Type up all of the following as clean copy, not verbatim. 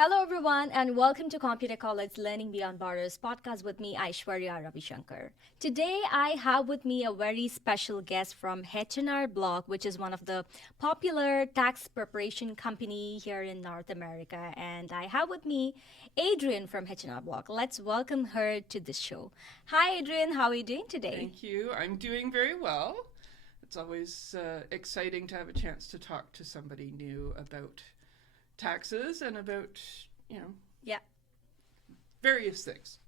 Hello, everyone, and welcome to Computer College Learning Beyond Borders podcast with me, Aishwarya Ravishankar. Today, I have with me a very special guest from H&R Block, which is one of the popular tax preparation company here in North America. And I have with me Adrienne from H&R Block. Let's welcome her to this show. Hi, Adrienne. How are you doing today? Thank you. I'm doing very well. It's always exciting to have a chance to talk to somebody new about taxes and about, Yeah. various things.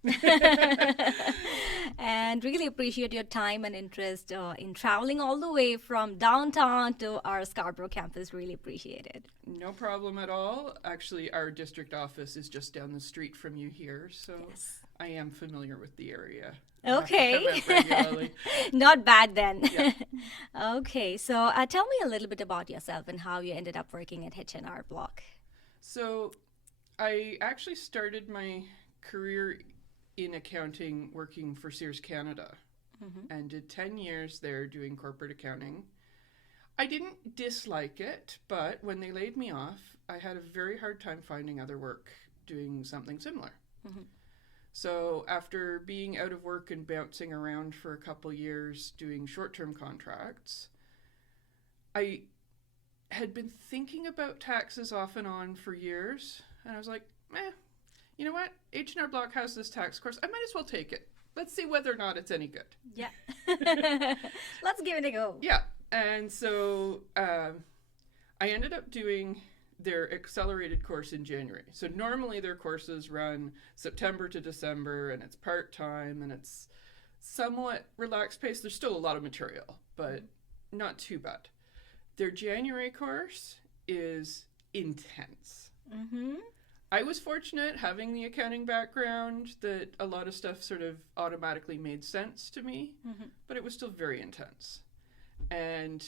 And really appreciate your time and interest in traveling all the way from downtown to our Scarborough campus. Really appreciate it. No problem at all. Actually, our district office is just down the street from you here, so Yes. I am familiar with the area. I have to Okay. come out regularly. Not bad then. Yeah. Okay, so tell me a little bit about yourself and how you ended up working at H&R Block. So I actually started my career in accounting working for Sears Canada and did 10 years there doing corporate accounting. I didn't dislike it, but when they laid me off, I had a very hard time finding other work doing something similar. So after being out of work and bouncing around for a couple years doing short-term contracts, I had been thinking about taxes off and on for years, and I was like, you know what? H&R Block has this tax course. I might as well take it. Let's see whether or not it's any good. Yeah. Let's give it a go. Yeah, and so I ended up doing their accelerated course in January. So normally their courses run September to December, and it's part-time, and it's somewhat relaxed pace. There's still a lot of material, but not too bad. Their January course is intense. I was fortunate having the accounting background that a lot of stuff sort of automatically made sense to me, but it was still very intense. And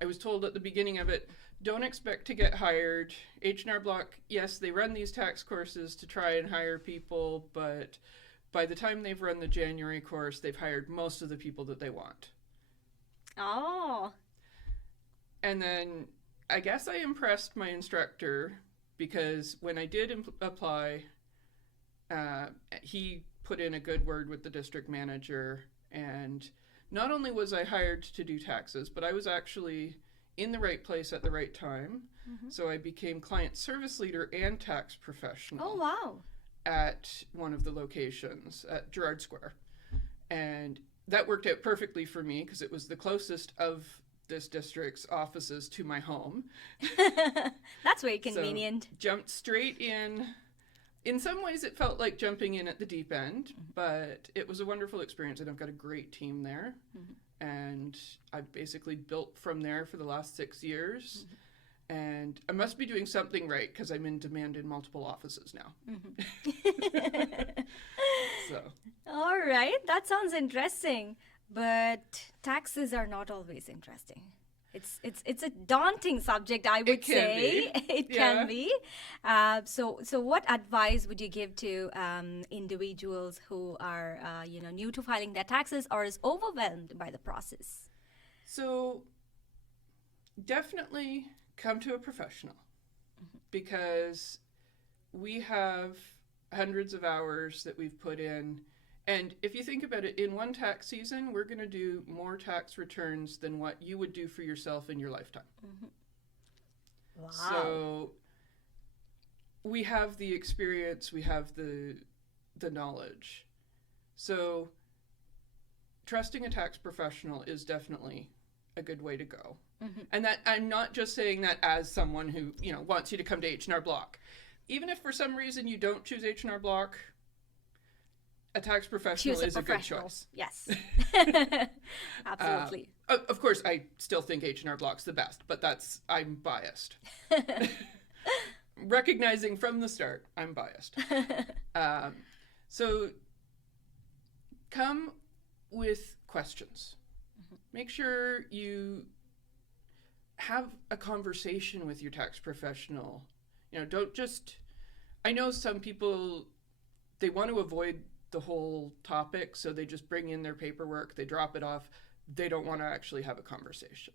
I was told at the beginning of it, don't expect to get hired. H&R Block, yes, they run these tax courses to try and hire people, but by the time they've run the January course, they've hired most of the people that they want. Oh. And then I guess I impressed my instructor because when I did apply, he put in a good word with the district manager, and not only was I hired to do taxes, but I was actually in the right place at the right time. So I became client service leader and tax professional. Oh, wow. At one of the locations at Gerrard Square. And that worked out perfectly for me because it was the closest of this district's offices to my home. That's very convenient. So, jumped straight in. In some ways, it felt like jumping in at the deep end, but it was a wonderful experience, and I've got a great team there. And I've basically built from there for the last 6 years. And I must be doing something right because I'm in demand in multiple offices now. So. All right, that sounds interesting. But taxes are not always interesting. It's a daunting subject, I would say. It can be. So what advice would you give to individuals who are new to filing their taxes or is overwhelmed by the process? So definitely come to a professional because we have hundreds of hours that we've put in. And if you think about it, in one tax season, we're going to do more tax returns than what you would do for yourself in your lifetime. Wow. So we have the experience, we have the knowledge. So trusting a tax professional is definitely a good way to go. And that I'm not just saying that as someone who, wants you to come to H&R Block. Even if for some reason you don't choose H&R Block, a tax professional is a good choice. Yes. Absolutely. Of course, I still think H&R Block's the best, but I'm biased. Recognizing from the start, I'm biased. So come with questions. Make sure you have a conversation with your tax professional. Don't just, I know some people, they want to avoid the whole topic, so they just bring in their paperwork, they drop it off. They don't want to actually have a conversation.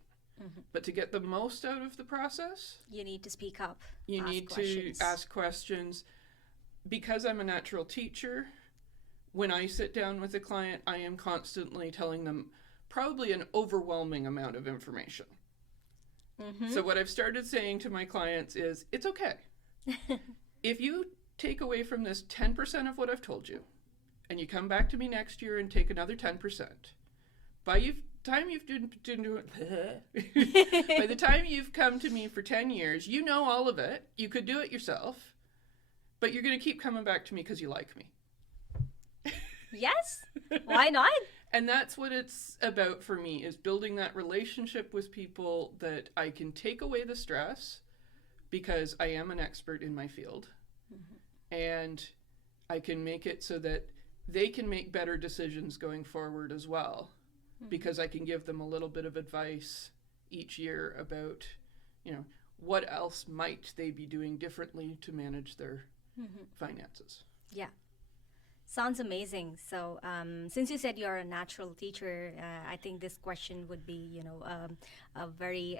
But to get the most out of the process, You need to speak up. you ask need questions. to ask questions. Because I'm a natural teacher, when I sit down with a client, I am constantly telling them probably an overwhelming amount of information. So what I've started saying to my clients is, it's okay. If you take away from this 10% of what I've told you, and you come back to me next year and take another 10%, by the time you've come to me for 10 years, you know all of it. You could do it yourself, but you're going to keep coming back to me because you like me. Yes, why not? And that's what it's about for me, is building that relationship with people that I can take away the stress because I am an expert in my field. And I can make it so that they can make better decisions going forward as well, because I can give them a little bit of advice each year about, what else might they be doing differently to manage their finances. Yeah. Sounds amazing. So, since you said you're a natural teacher, I think this question would be, a very,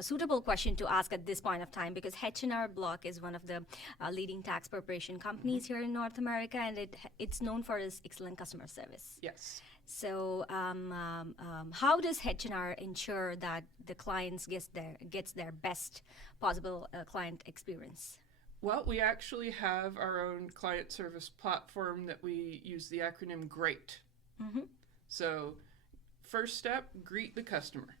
suitable question to ask at this point of time, because H&R Block is one of the leading tax preparation companies here in North America, and it's known for its excellent customer service. Yes. So, how does H&R ensure that the clients gets their best possible client experience? Well, we actually have our own client service platform that we use the acronym GREAT. So, first step, greet the customer.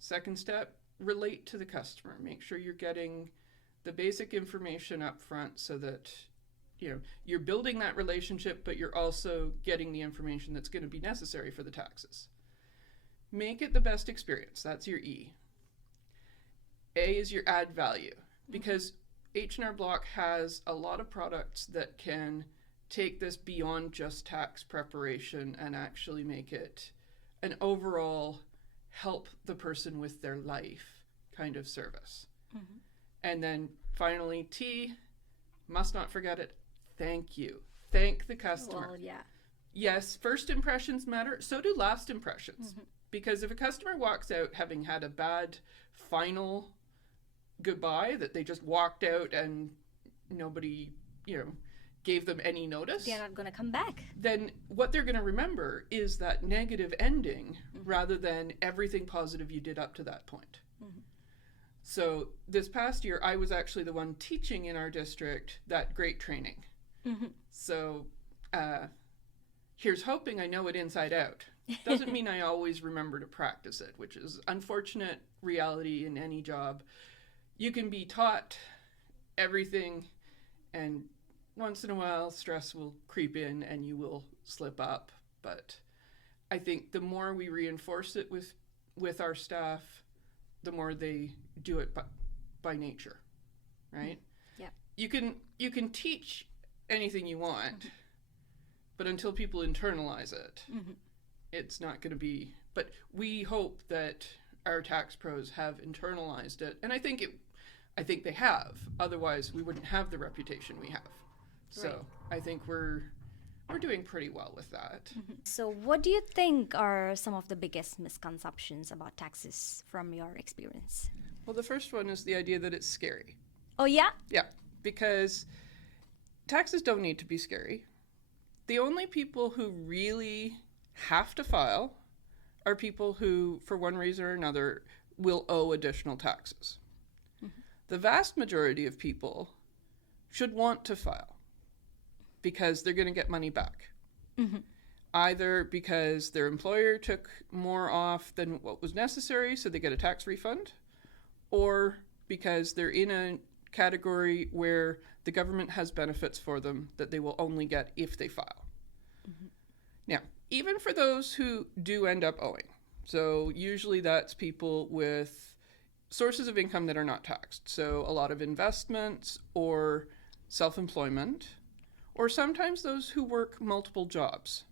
Second step, relate to the customer. Make sure you're getting the basic information up front so that you're building that relationship, but you're also getting the information that's going to be necessary for the taxes. Make it the best experience. That's your E. A is your add value, because H&R Block has a lot of products that can take this beyond just tax preparation and actually make it an overall help the person with their life kind of service. And then finally, T, must not forget it, thank you. Thank the customer. Well, yeah. Yes, first impressions matter. So do last impressions. Because if a customer walks out having had a bad final goodbye, that they just walked out and nobody, gave them any notice, They're not going to come back. then what they're going to remember is that negative ending rather than everything positive you did up to that point. So this past year, I was actually the one teaching in our district that great training. So here's hoping I know it inside out. Doesn't mean I always remember to practice it, which is unfortunate reality in any job. You can be taught everything, and once in a while stress will creep in and you will slip up. But I think the more we reinforce it with our staff, the more they do it by nature, right? Yeah. You can teach anything you want, but until people internalize it, it's not going to be. But we hope that our tax pros have internalized it, and I think they have. Otherwise, we wouldn't have the reputation we have. So Right. I think we're doing pretty well with that. So, what do you think are some of the biggest misconceptions about taxes from your experience? Well, the first one is the idea that it's scary. Oh, yeah? Yeah, because taxes don't need to be scary. The only people who really have to file are people who, for one reason or another, will owe additional taxes. The vast majority of people should want to file because they're going to get money back. Either because their employer took more off than what was necessary, so they get a tax refund, or because they're in a category where the government has benefits for them that they will only get if they file. Now, even for those who do end up owing, so usually that's people with sources of income that are not taxed. So a lot of investments or self-employment, or sometimes those who work multiple jobs.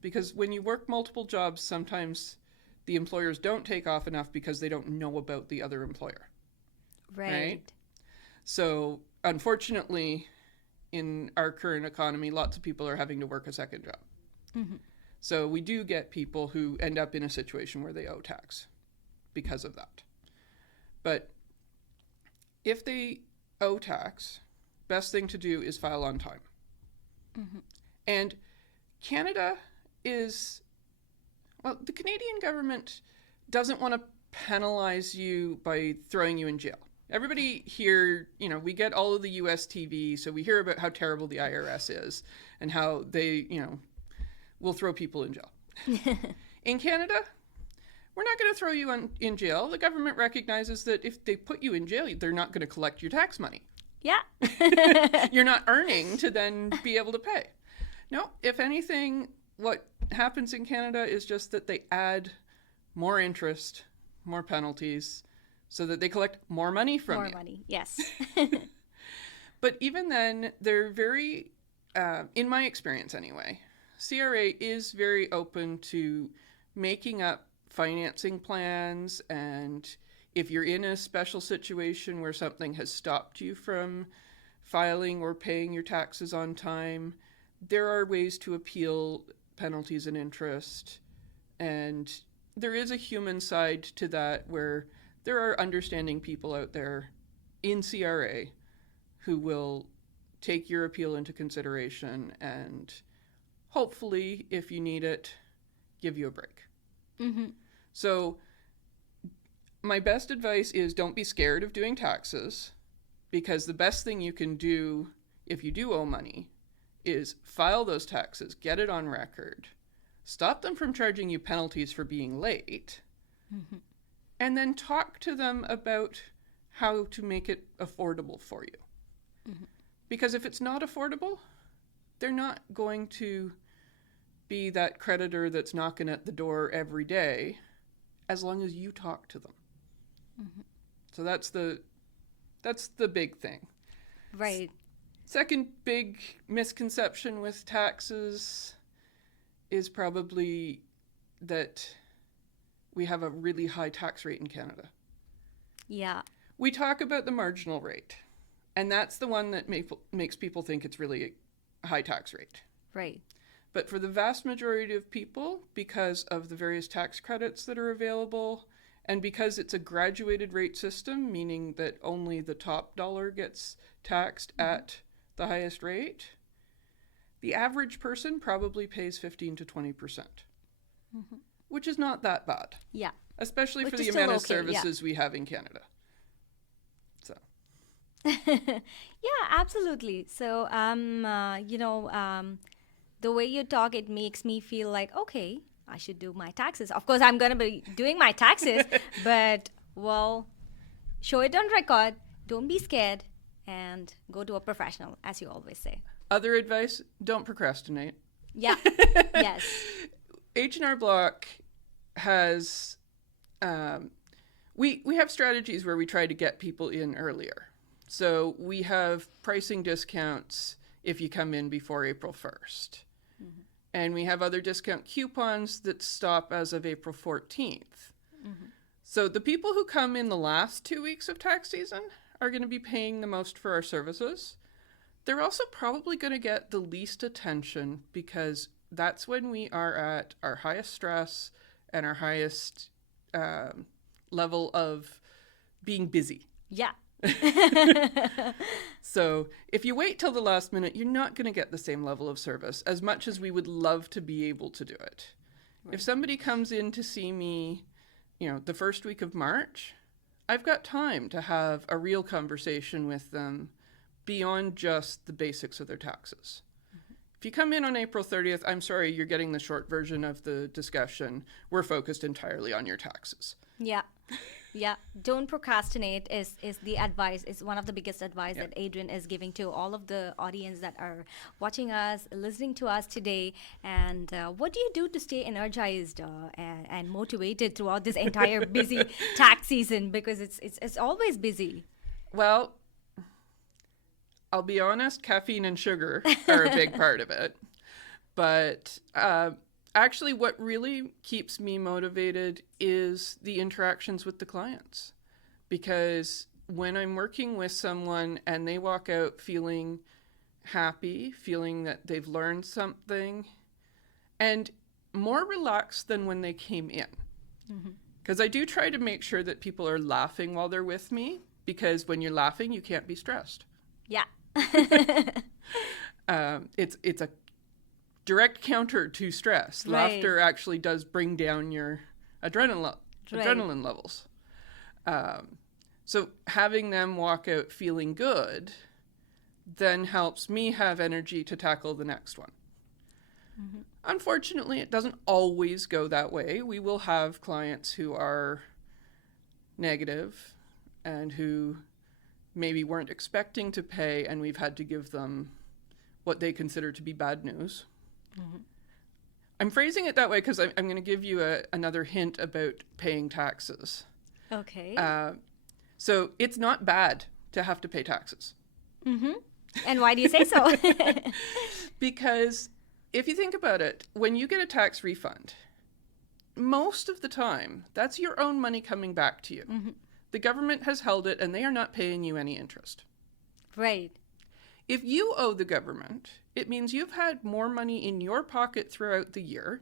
Because when you work multiple jobs, sometimes the employers don't take off enough because they don't know about the other employer. Right? So unfortunately, in our current economy, lots of people are having to work a second job. So we do get people who end up in a situation where they owe tax because of that. But if they owe tax, best thing to do is file on time. Mm-hmm. And Canada is, well, the Canadian government doesn't want to penalize you by throwing you in jail. Everybody here, you know, we get all of the US TV, so we hear about how terrible the IRS is and how they, you know, will throw people in jail. In Canada, we're not going to throw you in jail. The government recognizes that if they put you in jail, they're not going to collect your tax money. Yeah. You're not earning to then be able to pay. No, if anything, what happens in Canada is just that they add more interest, more penalties, so that they collect more money from you. More money, yes. But even then, they're very, in my experience anyway, CRA is very open to making up financing plans, and if you're in a special situation where something has stopped you from filing or paying your taxes on time, there are ways to appeal penalties and interest. And there is a human side to that where there are understanding people out there in CRA who will take your appeal into consideration and hopefully, if you need it, give you a break. Mm-hmm. So my best advice is don't be scared of doing taxes, because the best thing you can do if you do owe money is file those taxes, get it on record, stop them from charging you penalties for being late, Mm-hmm. and then talk to them about how to make it affordable for you. Mm-hmm. Because if it's not affordable, they're not going to be that creditor that's knocking at the door every day as long as you talk to them. Mm-hmm. So that's the big thing. Right. Second big misconception with taxes is probably that we have a really high tax rate in Canada. Yeah. We talk about the marginal rate, and that's the one that makes people think it's really a high tax rate. Right. But for the vast majority of people, because of the various tax credits that are available, and because it's a graduated rate system, meaning that only the top dollar gets taxed at the highest rate, the average person probably pays 15 to 20%, Mm-hmm. which is not that bad, Yeah. especially Which for is the still amount of okay, yeah. services we have in Canada. So, Yeah, absolutely. So, the way you talk, it makes me feel like, okay, I should do my taxes. Of course, I'm going to be doing my taxes, but, well, show it on record. Don't be scared and go to a professional, as you always say. other advice, don't procrastinate. Yeah. Yes. H&R Block has, we have strategies where we try to get people in earlier. So we have pricing discounts if you come in before April 1st. Mm-hmm. And we have other discount coupons that stop as of April 14th. Mm-hmm. So the people who come in the last 2 weeks of tax season are going to be paying the most for our services. They're also probably going to get the least attention because that's when we are at our highest stress and our highest level of being busy. Yeah. So if you wait till the last minute, you're not going to get the same level of service as much as we would love to be able to do it. Right. If somebody comes in to see me, the first week of March, I've got time to have a real conversation with them beyond just the basics of their taxes. Mm-hmm. If you come in on April 30th, I'm sorry, you're getting the short version of the discussion. We're focused entirely on your taxes. Yeah. Yeah, don't procrastinate is the advice. It's one of the biggest advice that Adrienne is giving to all of the audience that are watching us, listening to us today. And what do you do to stay energized and motivated throughout this entire busy tax season? Because it's always busy. Well, I'll be honest, caffeine and sugar are a big part of it. But actually, what really keeps me motivated is the interactions with the clients. Because when I'm working with someone and they walk out feeling happy, feeling that they've learned something, and more relaxed than when they came in. Because I do try to make sure that people are laughing while they're with me, because when you're laughing, you can't be stressed. Yeah. It's a direct counter to stress. Right. Laughter actually does bring down your adrenaline levels. So having them walk out feeling good then helps me have energy to tackle the next one. Unfortunately, it doesn't always go that way. We will have clients who are negative and who maybe weren't expecting to pay, and we've had to give them what they consider to be bad news. I'm phrasing it that way because I'm going to give you another hint about paying taxes. Okay. So it's not bad to have to pay taxes. And why do you say so? Because if you think about it, when you get a tax refund, most of the time, that's your own money coming back to you. The government has held it and they are not paying you any interest. Right. If you owe the government, it means you've had more money in your pocket throughout the year.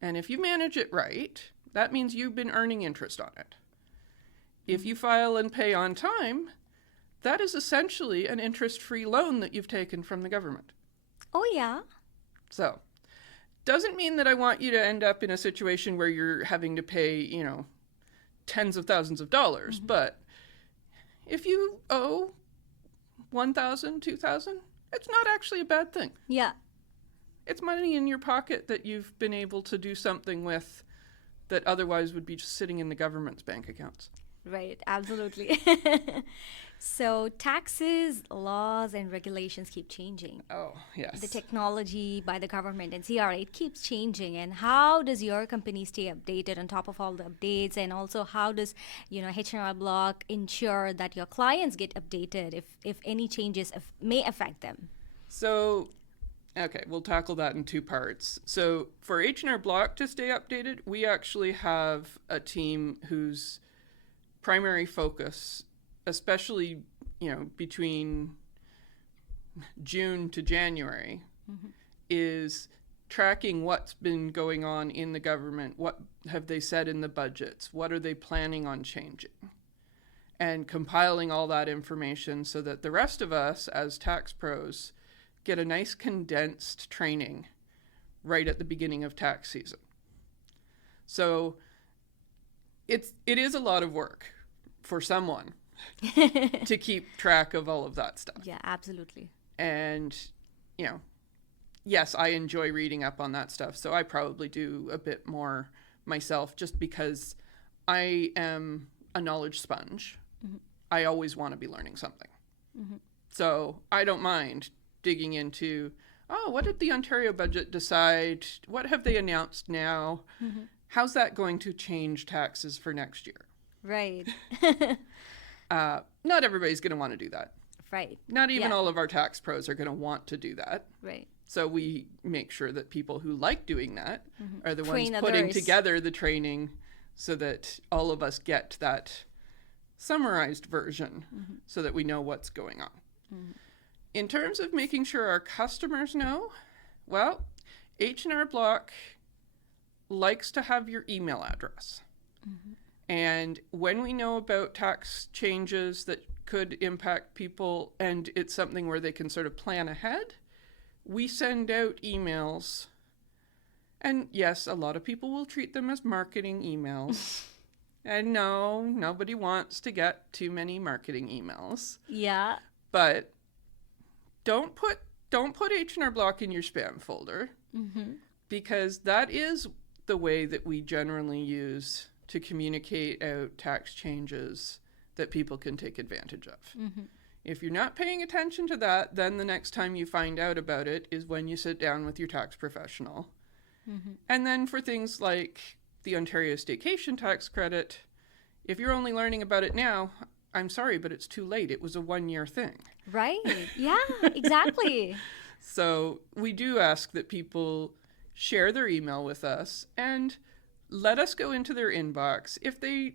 And if you manage it right, that means you've been earning interest on it. If you file and pay on time, that is essentially an interest-free loan that you've taken from the government. Oh, yeah. So, doesn't mean that I want you to end up in a situation where you're having to pay, tens of thousands of dollars. But if you owe $1,000, $2,000, it's not actually a bad thing. Yeah. It's money in your pocket that you've been able to do something with that otherwise would be just sitting in the government's bank accounts. Right, absolutely. So taxes, laws, and regulations keep changing. Oh, yes. The technology by the government and CRA, it keeps changing. And how does your company stay updated on top of all the updates? And also, how does H&R Block ensure that your clients get updated if any changes may affect them? So, okay, we'll tackle that in two parts. So for H&R Block to stay updated, we actually have a team whose primary focus, especially, between June to January, is tracking what's been going on in the government. What have they said in the budgets? What are they planning on changing? And compiling all that information so that the rest of us as tax pros get a nice condensed training right at the beginning of tax season. So it is a lot of work for someone to keep track of all of that stuff. Yeah, absolutely. And, yes, I enjoy reading up on that stuff. So I probably do a bit more myself just because I am a knowledge sponge. I always want to be learning something. So I don't mind digging into, what did the Ontario budget decide? What have they announced now? How's that going to change taxes for next year? Right. Not everybody's going to want to do that. Right. Not even all of our tax pros are going to want to do that. Right. So we make sure that people who like doing that are the Train ones putting others. together the training so that all of us get that summarized version so that we know what's going on. In terms of making sure our customers know, well, H&R Block likes to have your email address. And when we know about tax changes that could impact people and it's something where they can sort of plan ahead, we send out emails. And yes, a lot of people will treat them as marketing emails. And no, nobody wants to get too many marketing emails. Yeah. But don't put H&R Block in your spam folder because that is the way that we generally use to communicate out tax changes that people can take advantage of. If you're not paying attention to that, then the next time you find out about it is when you sit down with your tax professional. And then for things like the Ontario Staycation Tax Credit, if you're only learning about it now, I'm sorry, but it's too late. It was a one-year thing. Right. Yeah, exactly. So we do ask that people share their email with us and let us go into their inbox. If they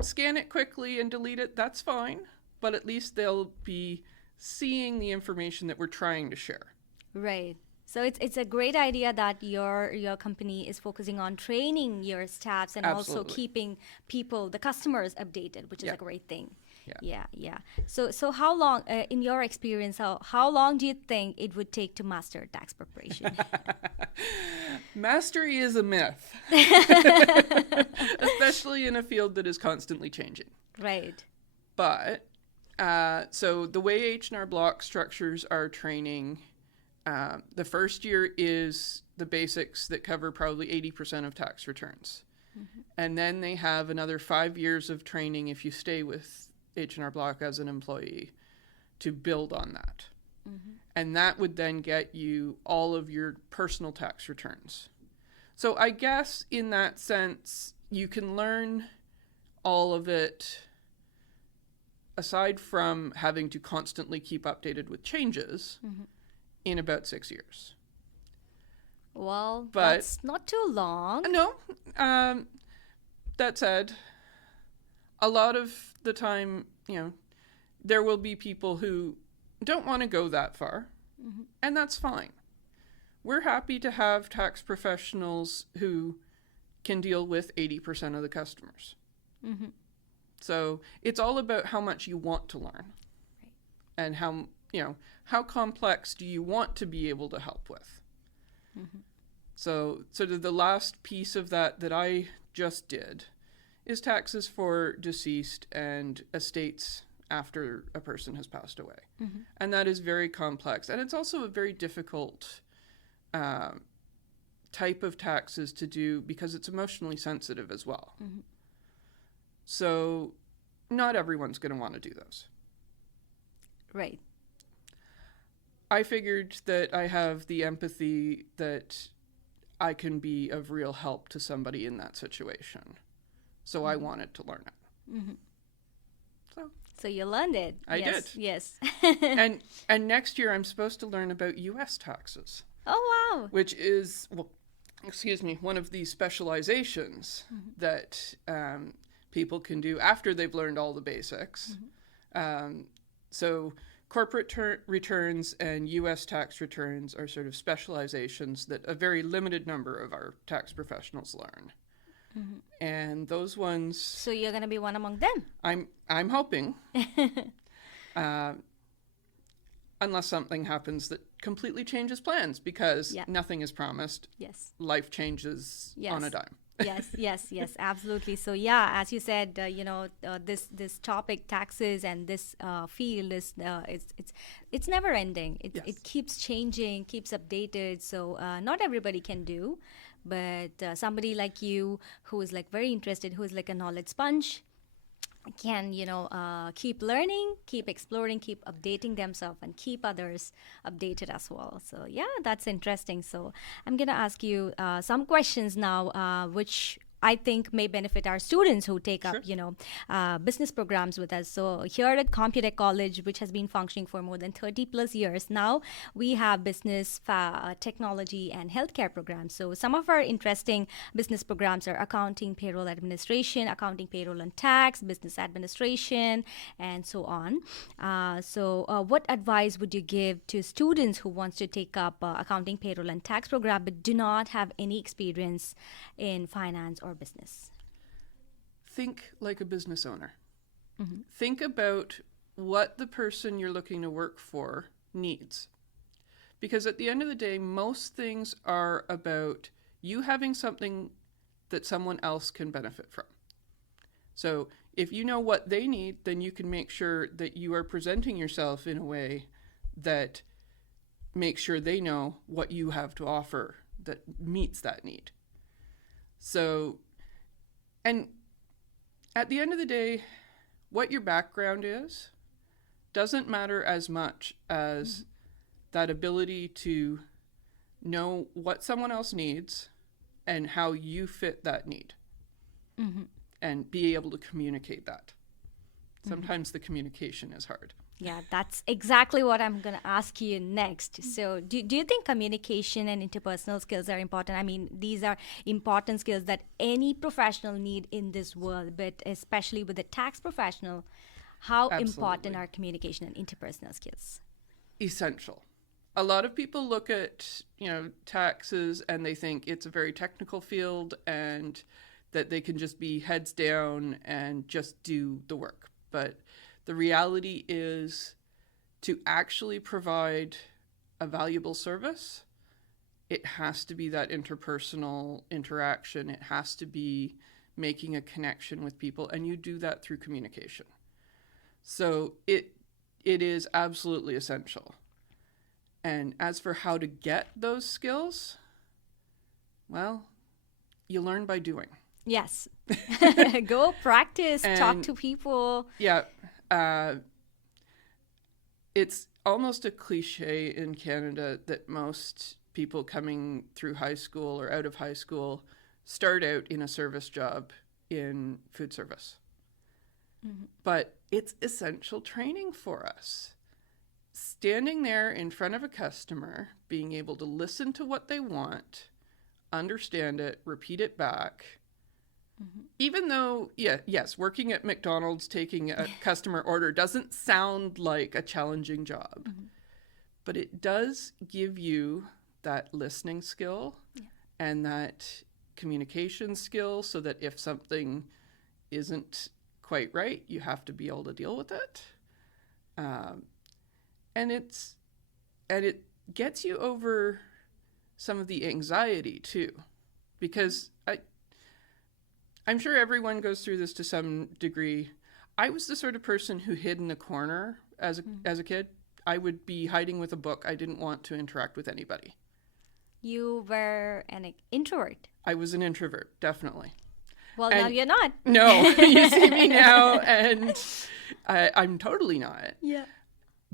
scan it quickly and delete it, that's fine. But at least they'll be seeing the information that we're trying to share. Right. So it's a great idea that your company is focusing on training your staffs and also Absolutely. keeping people, the customers, updated, which is Yeah. a great thing. Yeah. Yeah, yeah. So how long, in your experience, how long do you think it would take to master tax preparation? Mastery is a myth, especially in a field that is constantly changing. Right. But so the way H&R Block structures our training, the first year is the basics that cover probably 80% of tax returns. And then they have another 5 years of training if you stay with H&R Block as an employee to build on that. And that would then get you all of your personal tax returns. So I guess in that sense, you can learn all of it aside from having to constantly keep updated with changes in about 6 years. Well, But- that's not too long. No, that said, a lot of the time, there will be people who don't want to go that far, and that's fine. We're happy to have tax professionals who can deal with 80% of the customers. So it's all about how much you want to learn, and how complex do you want to be able to help with. So the last piece of that I just did is taxes for deceased and estates after a person has passed away. And that is very complex. And it's also a very difficult type of taxes to do because it's emotionally sensitive as well. So not everyone's going to want to do those. Right. I figured that I have the empathy that I can be of real help to somebody in that situation. So I wanted to learn it. So you learned it. I Yes, did. Yes. And next year I'm supposed to learn about US taxes, Oh, wow. which is, one of the specializations that people can do after they've learned all the basics. So corporate returns and US tax returns are sort of specializations that a very limited number of our tax professionals learn. And those ones, So you're going to be one among them. I'm hoping, unless something happens that completely changes plans, because Yeah. nothing is promised. Yes. Life changes on a Yes. dime. Yes, absolutely. So yeah, as you said, this topic, taxes, and this field is it's never ending. It Yes. it keeps changing, keeps updated. So not everybody can do, but somebody like you who is like very interested, who is like a knowledge sponge, can keep learning, keep exploring, keep updating themselves, and keep others updated as well. So yeah, that's interesting. So I'm gonna ask you some questions now, which I think may benefit our students who take up, business programs with us. So here at Computer College, which has been functioning for more than 30 plus years now, we have business, technology, and healthcare programs. So some of our interesting business programs are accounting, payroll administration, accounting, payroll and tax, business administration, and so on. So what advice would you give to students who wants to take up accounting, payroll, and tax program but do not have any experience in finance or business? Think like a business owner. Think about what the person you're looking to work for needs. Because at the end of the day, most things are about you having something that someone else can benefit from. So if you know what they need, then you can make sure that you are presenting yourself in a way that makes sure they know what you have to offer that meets that need. So, and at the end of the day, what your background is doesn't matter as much as that ability to know what someone else needs and how you fit that need, and be able to communicate that. Sometimes the communication is hard. Yeah, that's exactly what I'm going to ask you next. So do you think communication and interpersonal skills are important? I mean, these are important skills that any professional need in this world, but especially with the tax professional, how important Absolutely. are communication and interpersonal skills? Essential. a lot of people look at, taxes and they think it's a very technical field and that they can just be heads down and just do the work. But the reality is, to actually provide a valuable service, it has to be that interpersonal interaction. It has to be making a connection with people, and you do that through communication. So it is absolutely essential. And as for how to get those skills, well, you learn by doing. Yes. Go practice, talk And to people. yeah, it's almost a cliche in Canada that most people coming through high school or out of high school start out in a service job in food service. Mm-hmm. But it's essential training for us. Standing there in front of a customer, being able to listen to what they want, understand it, repeat it back. Mm-hmm. Even though, yes, working at McDonald's, taking a customer order doesn't sound like a challenging job, mm-hmm. but it does give you that listening skill and that communication skill, so that if something isn't quite right, you have to be able to deal with it. And it gets you over some of the anxiety too, because I'm sure everyone goes through this to some degree. I was the sort of person who hid in a corner as a kid. I would be hiding with a book. I didn't want to interact with anybody. You were an introvert. I was an introvert, definitely. Well, now you're not. No, you see me now, and I'm totally not. Yeah.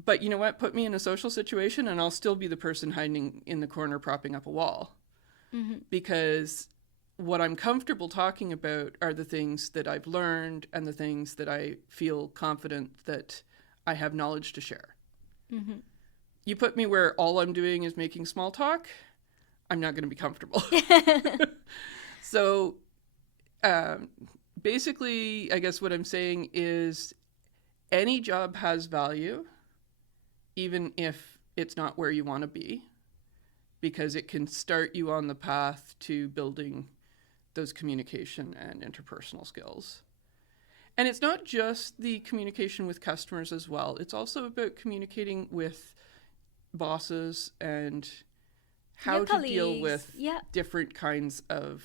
But you know what? Put me in a social situation and I'll still be the person hiding in the corner propping up a wall. Mm-hmm. Because what I'm comfortable talking about are the things that I've learned and the things that I feel confident that I have knowledge to share. Mm-hmm. You put me where all I'm doing is making small talk, I'm not going to be comfortable. So basically, I guess what I'm saying is any job has value, even if it's not where you want to be, because it can start you on the path to building those communication and interpersonal skills. And it's not just the communication with customers as well. It's also about communicating with bosses and how to deal with different kinds of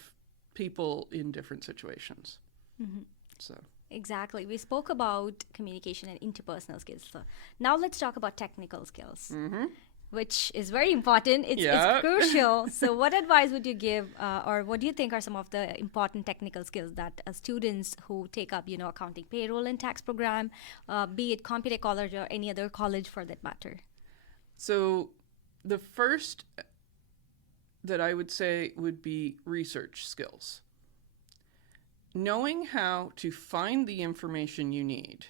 people in different situations. Mm-hmm. So. Exactly. We spoke about communication and interpersonal skills. So now let's talk about technical skills, mm-hmm. which is very important. It's crucial. So what advice would you give, or what do you think are some of the important technical skills that students who take up, accounting, payroll, and tax program, be it Computer College or any other college for that matter? So the first that I would say would be research skills. Knowing how to find the information you need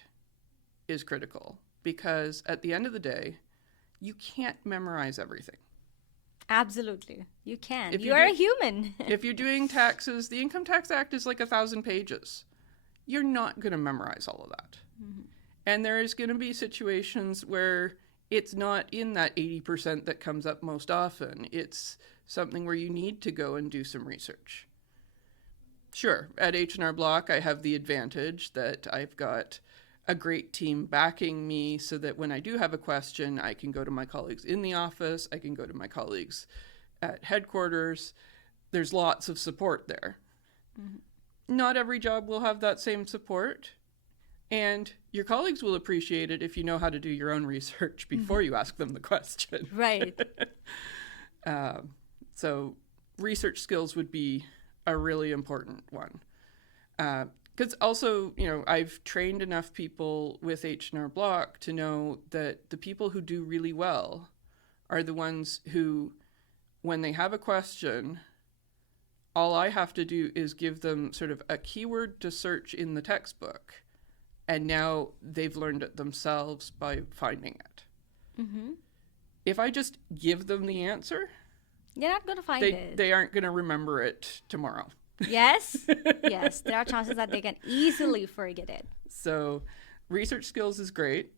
is critical, because at the end of the day, you can't memorize everything. Absolutely. You can. You are a human. If you're doing taxes, the Income Tax Act is like 1,000 pages. You're not going to memorize all of that. Mm-hmm. And there is going to be situations where it's not in that 80% that comes up most often. It's something where you need to go and do some research. Sure, at H&R Block, I have the advantage that I've got a great team backing me, so that when I do have a question, I can go to my colleagues in the office, I can go to my colleagues at headquarters. There's lots of support there. Mm-hmm. Not every job will have that same support, and your colleagues will appreciate it if you know how to do your own research before you ask them the question. Right. So research skills would be a really important one. Because also, I've trained enough people with H&R Block to know that the people who do really well are the ones who, when they have a question, all I have to do is give them sort of a keyword to search in the textbook, and now they've learned it themselves by finding it. Mm-hmm. If I just give them the answer, you're not going to find it. They aren't going to remember it tomorrow. Yes. Yes. There are chances that they can easily forget it. So research skills is great.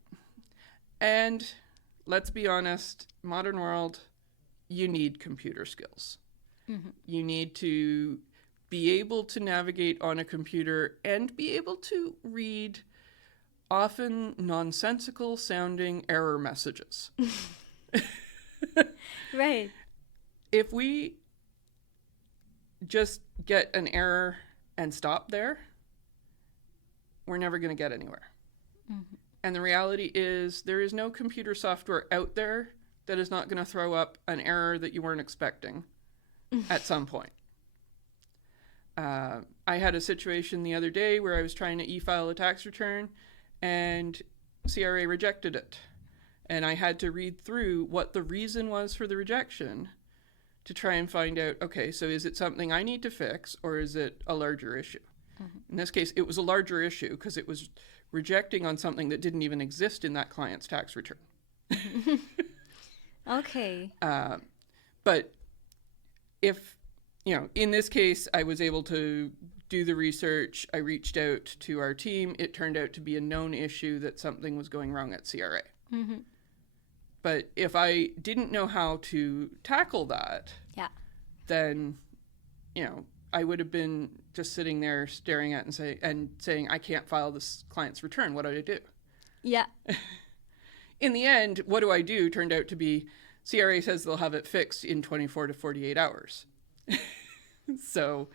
And let's be honest, modern world, you need computer skills. You need to be able to navigate on a computer and be able to read often nonsensical sounding error messages. Right. If we just get an error and stop there, we're never going to get anywhere. And the reality is there is no computer software out there that is not going to throw up an error that you weren't expecting at some point. I had a situation the other day where I was trying to e-file a tax return and CRA rejected it. And I had to read through what the reason was for the rejection to try and find out, okay, so is it something I need to fix or is it a larger issue? In this case, it was a larger issue because it was rejecting on something that didn't even exist in that client's tax return. Okay. But if, in this case, I was able to do the research, I reached out to our team, it turned out to be a known issue that something was going wrong at CRA. But if I didn't know how to tackle that, then, I would have been just sitting there staring at and saying, I can't file this client's return. What do I do? Yeah. In the end, what do I do? Turned out to be CRA says they'll have it fixed in 24 to 48 hours. So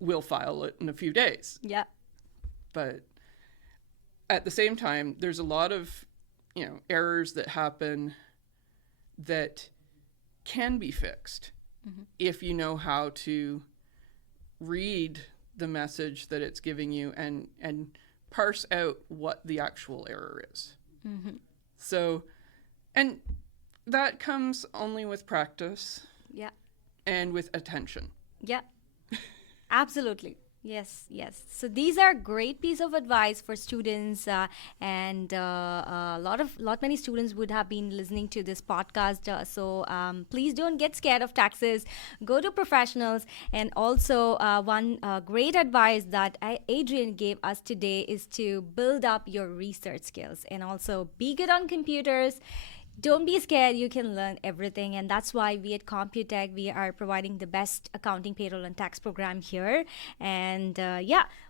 we'll file it in a few days. Yeah. But at the same time, there's a lot of, errors that happen that can be fixed if you know how to read the message that it's giving you and parse out what the actual error is. So, and that comes only with practice. Yeah. And with attention. Yeah. Absolutely. Yes, yes. So these are great piece of advice for students, and many students would have been listening to this podcast. So please don't get scared of taxes. Go to professionals. And also one great advice that Adrienne gave us today is to build up your research skills and also be good on computers. Don't be scared. You can learn everything. And that's why we at Computech, we are providing the best accounting, payroll, and tax program here. And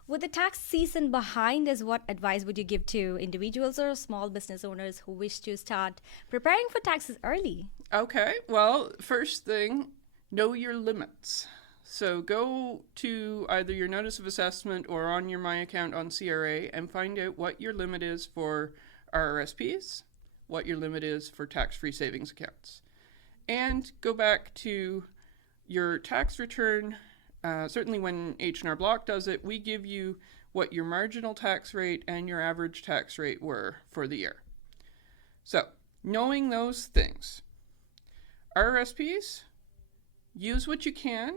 with the tax season behind us, what advice would you give to individuals or small business owners who wish to start preparing for taxes early? Okay. Well, first thing, know your limits. So go to either your notice of assessment or on your My Account on CRA and find out what your limit is for RRSPs, what your limit is for tax-free savings accounts. And go back to your tax return. Certainly when H&R Block does it, we give you what your marginal tax rate and your average tax rate were for the year. So, knowing those things, RRSPs, use what you can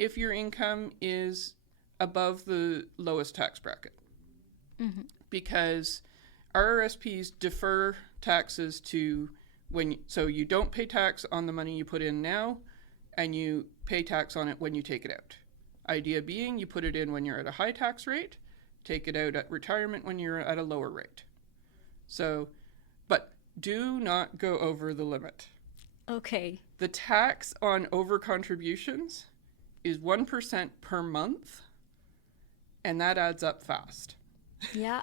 if your income is above the lowest tax bracket. Because RRSPs defer taxes to so you don't pay tax on the money you put in now, and you pay tax on it when you take it out. Idea being, you put it in when you're at a high tax rate, take it out at retirement when you're at a lower rate. So, but do not go over the limit. Okay. The tax on over contributions is 1% per month, and that adds up fast. Yeah.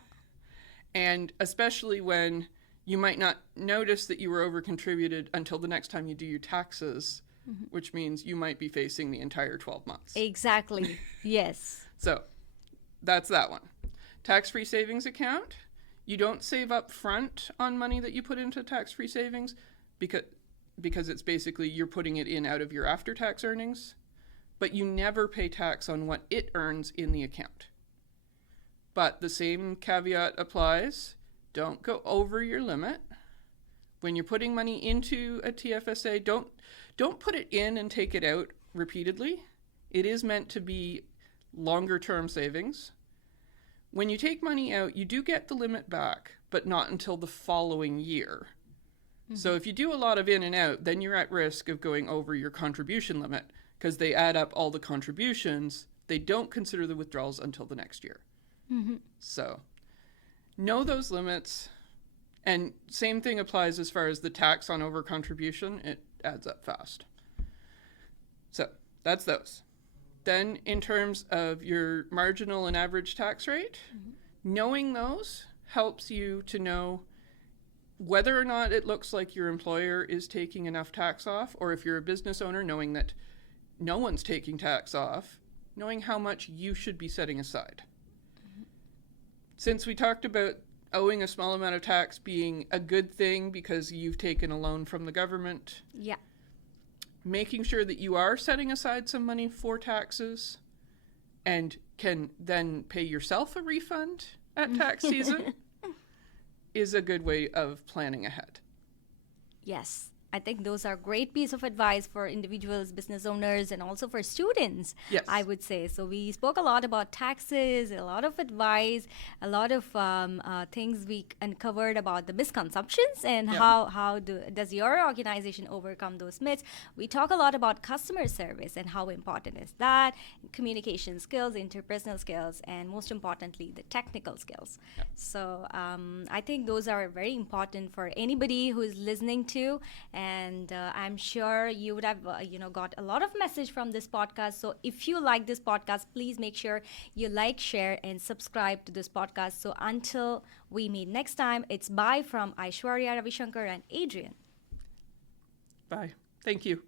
And especially when you might not notice that you were over contributed until the next time you do your taxes, which means you might be facing the entire 12 months. Exactly. Yes. So that's that one. Tax-free savings account. You don't save up front on money that you put into tax-free savings because it's basically you're putting it in out of your after-tax earnings, but you never pay tax on what it earns in the account. But the same caveat applies. Don't go over your limit. When you're putting money into a TFSA, don't put it in and take it out repeatedly. It is meant to be longer term savings. When you take money out, you do get the limit back, but not until the following year. So if you do a lot of in and out, then you're at risk of going over your contribution limit because they add up all the contributions. They don't consider the withdrawals until the next year. So know those limits And same thing applies as far as the tax on overcontribution. It adds up fast. So that's those. Then in terms of your marginal and average tax rate, knowing those helps you to know whether or not it looks like your employer is taking enough tax off, or if you're a business owner, knowing that no one's taking tax off, knowing how much you should be setting aside. Since we talked about owing a small amount of tax being a good thing because you've taken a loan from the government, Yeah. making sure that you are setting aside some money for taxes and can then pay yourself a refund at tax season is a good way of planning ahead. Yes. I think those are great piece of advice for individuals, business owners, and also for students, Yes. I would say. So we spoke a lot about taxes, a lot of advice, a lot of things we uncovered about the misconceptions and Yeah. how does your organization overcome those myths. We talk a lot about customer service and how important is that, communication skills, interpersonal skills, and most importantly, the technical skills. So I think those are very important for anybody who is listening to. And I'm sure you would have got a lot of message from this podcast. So if you like this podcast, please make sure you like, share, and subscribe to this podcast. So until we meet next time, it's bye from Aishwarya Ravishankar and Adrienne. Bye. Thank you.